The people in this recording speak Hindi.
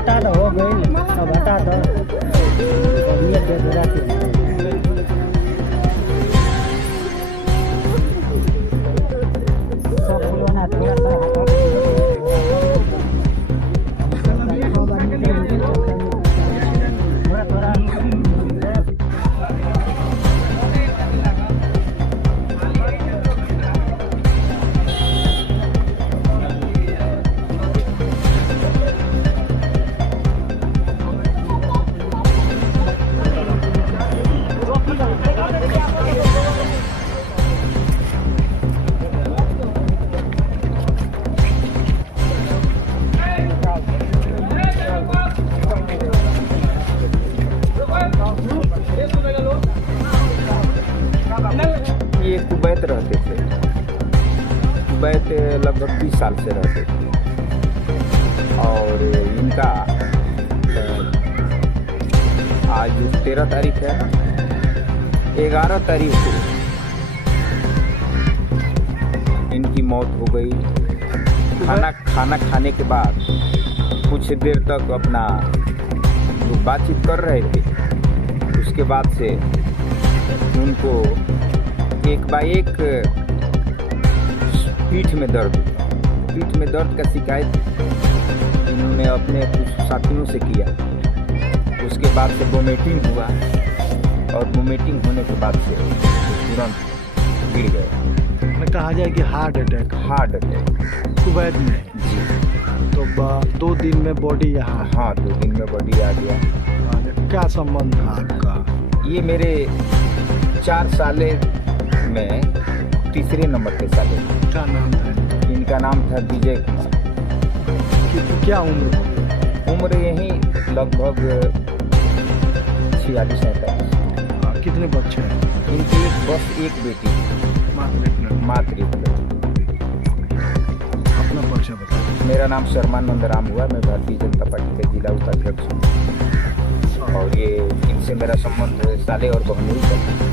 हटा दो, हो गई, अब हटा दो। ये बेदरा के सब पुराना थोड़ा सा हटा थोड़ा ये कुवैत रहते थे। कुवैत लगभग 20 साल से रहते थे और इनका आज 13 तारीख है, 11 तारीख को इनकी मौत हो गई। खाना खाने के बाद कुछ देर तक अपना जो बातचीत कर रहे थे, उसके बाद से उनको एक बाई एक पीठ में दर्द का शिकायत इन्होंने अपने कुछ साथियों से किया। उसके बाद से वोमिटिंग हुआ और वोमिटिंग होने के बाद से तुरंत गिर गए। कहा जाए कि हार्ट अटैक कुवैत में जी। तो 2 दिन में बॉडी यहाँ। हाँ, 2 दिन में बॉडी आ गया। क्या संबंध था आपका? ये मेरे 4 साले में तीसरे नंबर के साले। क्या नाम है? इनका नाम था विजय कुमार। क्या उम्र यही लगभग 46-47। कितने बच्चे हैं? इनकी बस एक बेटी, मात्र एक लड़की। अपना परिचय बताइए। मेरा नाम शर्मानंद राम हुआ। मैं भारतीय जनता पार्टी का जिला उपाध्यक्ष हूँ और ये इनसे मेरा संबंध साले और बहनोई का।